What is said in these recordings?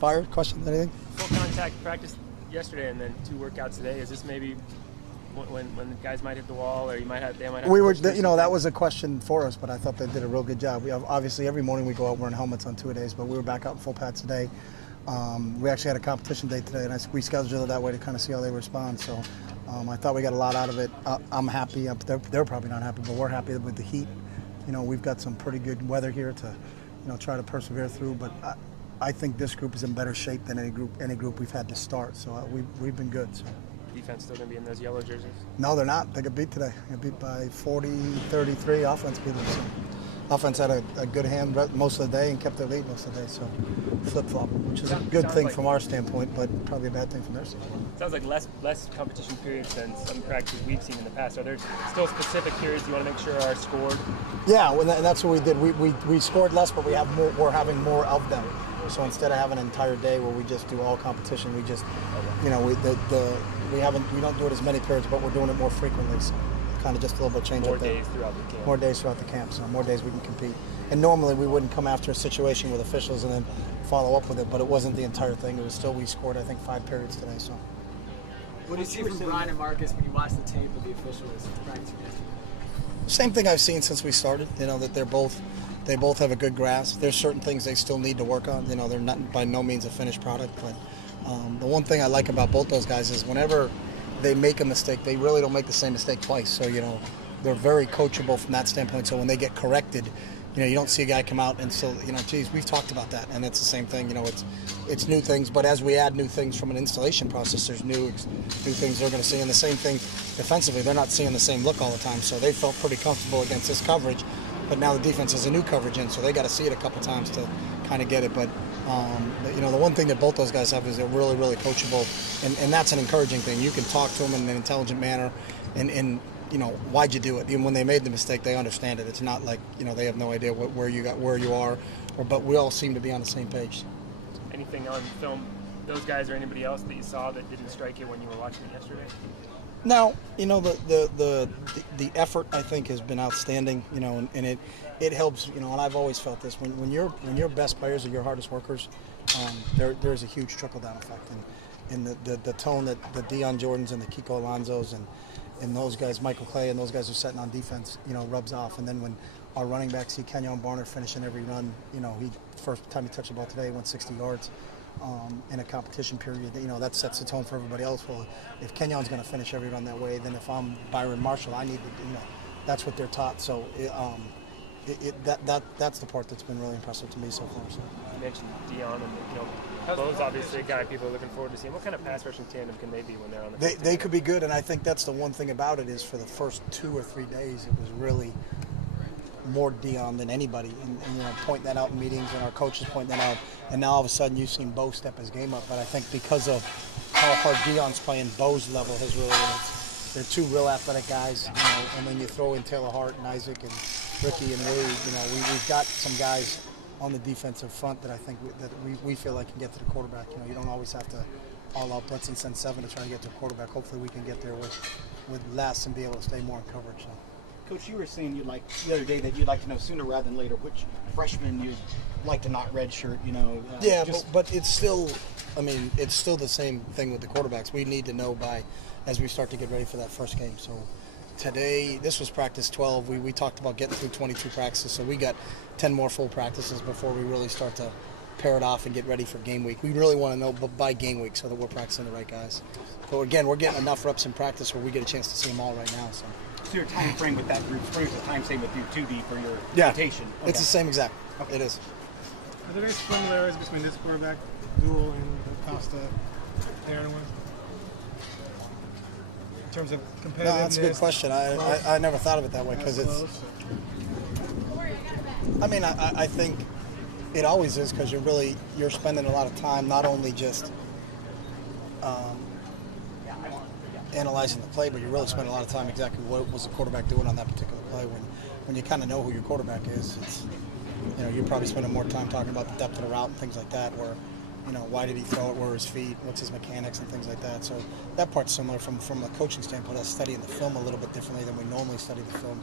Fire questions, anything? Full contact practice yesterday and then 2 workouts today. Is this maybe when the guys might hit the wall, or they might have? We were, that was a question for us, but I thought they did a real good job. We have, obviously every morning we go out wearing helmets on 2-a-days, but we were back out in full pads today. We actually had a competition day today, and we scheduled it that way to kind of see how they respond. So I thought we got a lot out of it. I'm happy. They're probably not happy, but we're happy with the heat. We've got some pretty good weather here to try to persevere through. But I think this group is in better shape than any group we've had to start. So we've been good. So. Defense still going to be in those yellow jerseys? No, they're not. They got beat today. They got beat by 40-33. Offense beat them. So. Offense had a good hand most of the day and kept their lead most of the day. So flip-flop, which is a good thing from our standpoint, but probably a bad thing from their standpoint. Sounds like less competition periods than some practices we've seen in the past. Are there still specific periods you want to make sure are scored? Yeah, and that's what we did. We scored less, but we're having more of them. So instead of having an entire day where we just do all competition, we just, we don't do it as many periods, but we're doing it more frequently. So kind of just a little bit change more days throughout the camp. More days throughout the camp, so more days we can compete. And normally we wouldn't come after a situation with officials and then follow up with it, but it wasn't the entire thing. It was still, we scored I think 5 periods today. So. What did you see from Brian and Marcus when you watched the tape of the officials practicing yesterday? Same thing I've seen since we started. That they both have a good grasp. There's certain things they still need to work on. They're not by no means a finished product, but the one thing I like about both those guys is whenever they make a mistake, they really don't make the same mistake twice. So, they're very coachable from that standpoint. So when they get corrected, you don't see a guy come out and so, geez, we've talked about that. And it's the same thing, it's new things. But as we add new things from an installation process, there's new things they're going to see. And the same thing defensively, they're not seeing the same look all the time. So they felt pretty comfortable against this coverage. But now the defense has a new coverage in, so they got to see it a couple times to kind of get it. But the one thing that both those guys have is they're really, really coachable, and that's an encouraging thing. You can talk to them in an intelligent manner, and why'd you do it? Even when they made the mistake, they understand it. It's not like they have no idea where you are, but we all seem to be on the same page. Anything on film, those guys or anybody else that you saw that didn't strike you when you were watching it yesterday? No, the effort I think has been outstanding, and it helps, and I've always felt this when your best players are your hardest workers, there's a huge trickle down effect, and the tone that the Dion Jordans and the Kiko Alonsos and those guys, Michael Clay and those guys are setting on defense, rubs off, and then when our running backs see Kenyon Barner finishing every run, he first time he touched the ball today went 60 yards. In a competition period, that sets the tone for everybody else. Well, if Kenyon's going to finish every run that way, then if I'm Byron Marshall, I need to, that's what they're taught. So that's the part that's been really impressive to me so far. So. You mentioned Dion, and Bo's obviously a guy people are looking forward to seeing. What kind of pass rushing tandem can they be when they're on the field? They could be good, and I think that's the one thing about it is for the first 2 or 3 days, it was really more Dion than anybody, and pointing that out in meetings, and our coaches pointing that out, and now all of a sudden you've seen Bo step his game up. But I think because of how hard Dion's playing, Bo's level has really, they're 2 real athletic guys, and then you throw in Taylor Hart and Isaac and Ricky and Wade, we've got some guys on the defensive front that I think we feel like can get to the quarterback. You don't always have to all out blitz and send 7 to try to get to the quarterback. Hopefully we can get there with less and be able to stay more in coverage. So. Coach, you were saying the other day that you'd like to know sooner rather than later which freshman you'd like to not redshirt. Yeah, but it's still, it's still the same thing with the quarterbacks. We need to know as we start to get ready for that first game. So today, this was practice 12. We talked about getting through 22 practices, so we got 10 more full practices before we really start to pair it off and get ready for game week. We really want to know by game week so that we're practicing the right guys. But again, we're getting enough reps in practice where we get a chance to see them all right now. So your time frame with that group, spring the time frame with you 2D for your rotation. Okay. It's the same exact. Okay. It is. Are there any similarities between this quarterback duel and the Costa pairing one? In terms of competitiveness? No, that's a good question. I never thought of it that way because I think it always is because you're spending a lot of time not only just analyzing the play, but you really spend a lot of time exactly what was the quarterback doing on that particular play. When you kind of know who your quarterback is, you're probably spending more time talking about the depth of the route and things like that, where why did he throw it, where are his feet, what's his mechanics and things like that. So that part's similar from a coaching standpoint. Us studying the film a little bit differently than we normally study the film.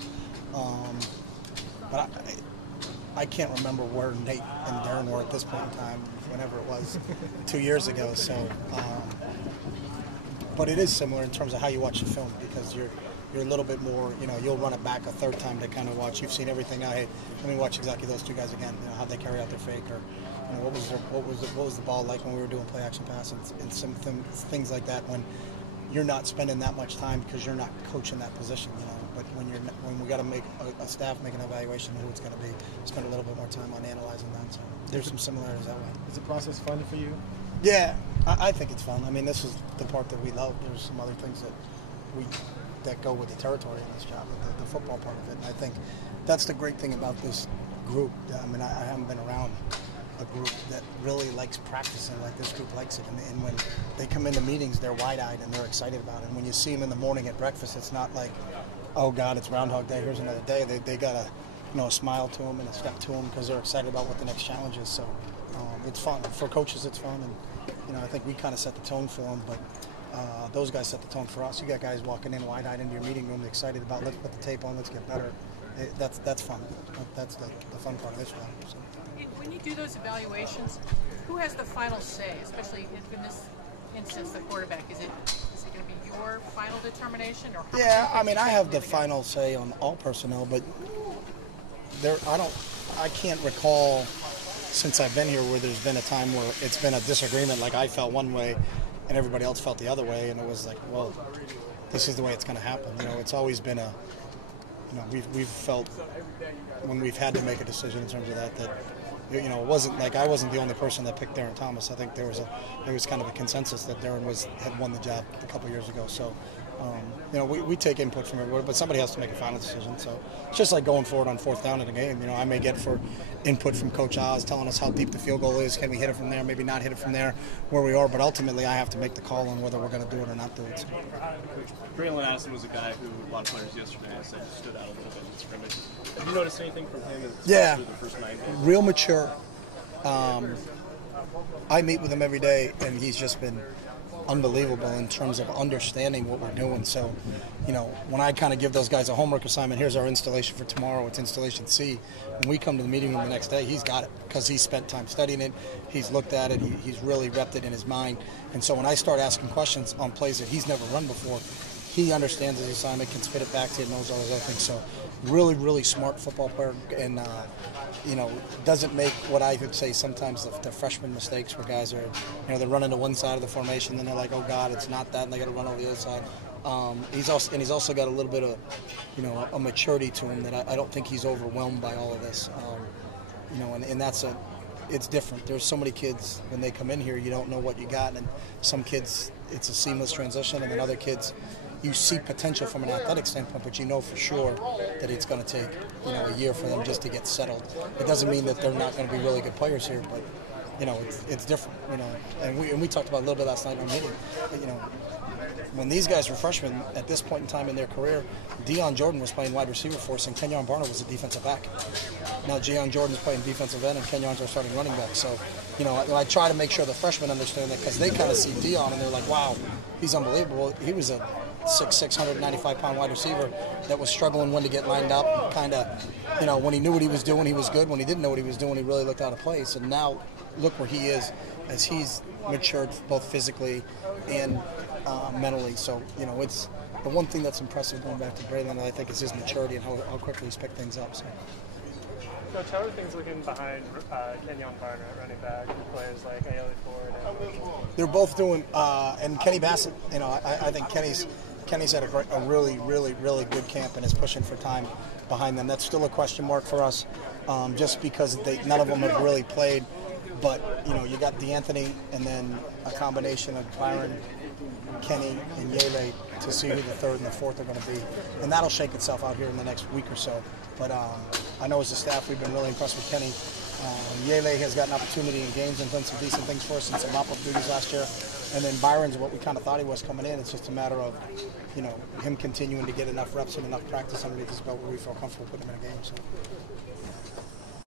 But I can't remember where Nate and Darren were at this point in time, whenever it was, 2 years ago. So, but it is similar in terms of how you watch the film, because you're a little bit more, you'll run it back a third time to kind of watch. You've seen everything now. Hey, let me watch exactly those two guys again. How they carry out their fake, or what was the ball like when we were doing play action pass, and some things like that. When you're not spending that much time because you're not coaching that position, But when we got to make a staff make an evaluation of who it's going to be, spend a little bit more time on analyzing them. So there's some similarities that way. Is the process fun for you? Yeah, I think it's fun. I mean, this is the part that we love. There's some other things that go with the territory in this job, the football part of it. And I think that's the great thing about this group. I mean, I haven't been around a group that really likes practicing like this group likes it. And when they come into meetings, they're wide-eyed and they're excited about it. And when you see them in the morning at breakfast, it's not like, oh God, it's Groundhog Day, here's another day. They got a smile to them and a step to them because they're excited about what the next challenge is. So it's fun. For coaches, it's fun. And, I think we kind of set the tone for them, but those guys set the tone for us. You got guys walking in wide-eyed into your meeting room, excited about, let's put the tape on, let's get better. That's fun. That's the fun part of this job. So. When you do those evaluations, who has the final say, especially in this instance, the quarterback? Is it going to be your final determination? Or yeah, I mean, I have the final say on all personnel, but I can't recall since I've been here where there's been a time where it's been a disagreement, like I felt one way and everybody else felt the other way, and it was like, well, this is the way it's going to happen. It's always been we've felt when we've had to make a decision in terms of that it wasn't like I wasn't the only person that picked Darren Thomas. I think there was kind of a consensus that Darren had won the job a couple years ago. So, we take input from everybody, but somebody has to make a final decision. So it's just like going forward on fourth down in a game. I may get for input from Coach Oz telling us how deep the field goal is. Can we hit it from there? Maybe not hit it from there where we are, but ultimately I have to make the call on whether we're going to do it or not do it. So. Braylon Addison was a guy who a lot of players yesterday said stood out a little bit in scrimmage. Have you noticed anything from him yeah, the first 9 games? Real mature. I meet with him every day, and he's just been unbelievable in terms of understanding what we're doing. So, when I kind of give those guys a homework assignment, here's our installation for tomorrow, it's installation C. When we come to the meeting room the next day, he's got it because he's spent time studying it, he's looked at it, he's really repped it in his mind. And so when I start asking questions on plays that he's never run before, he understands his assignment, can spit it back to you, knows all those other things. So really, really smart football player, and doesn't make what I would say sometimes the freshman mistakes where guys are, they're running to one side of the formation, then they're like, oh God, it's not that, and they got to run over the other side. He's also got a little bit of, a maturity to him that I don't think he's overwhelmed by all of this. And it's different. There's so many kids when they come in here, you don't know what you got, and some kids it's a seamless transition, and then other kids you see potential from an athletic standpoint, but you know for sure that it's going to take a year for them just to get settled. It doesn't mean that they're not going to be really good players here, but it's different. And we talked about a little bit last night in our meeting. But, when these guys were freshmen at this point in time in their career, Deion Jordan was playing wide receiver for us, and Kenyon Barner was a defensive back. Now Deion Jordan's playing defensive end, and Kenyon's our starting running back. So, I try to make sure the freshmen understand that because they kind of see Deion and they're like, wow, he's unbelievable. He was a 6'6", 195-pound wide receiver that was struggling when to get lined up. Kind of, when he knew what he was doing, he was good. When he didn't know what he was doing, he really looked out of place. And now, look where he is as he's matured both physically and mentally. So, it's the one thing that's impressive going back to Braylon, I think, is his maturity and how quickly he's picked things up. So. Coach, how are things looking behind Kenyon Barner at running back, players like Ailey Ford? They're both doing, and Kenny Bassett, I think Kenny's had a really, really, really good camp and is pushing for time behind them. That's still a question mark for us, just because none of them have really played. But, you got DeAnthony and then a combination of Byron, Kenny, and Yele to see who the third and the fourth are going to be. And that'll shake itself out here in the next week or so. But I know as a staff we've been really impressed with Kenny. Yele has got an opportunity in games and done some decent things for us in some mop-up duties last year. And then Byron's what we kind of thought he was coming in. It's just a matter of, him continuing to get enough reps and enough practice underneath his belt where we feel comfortable putting him in a game. So.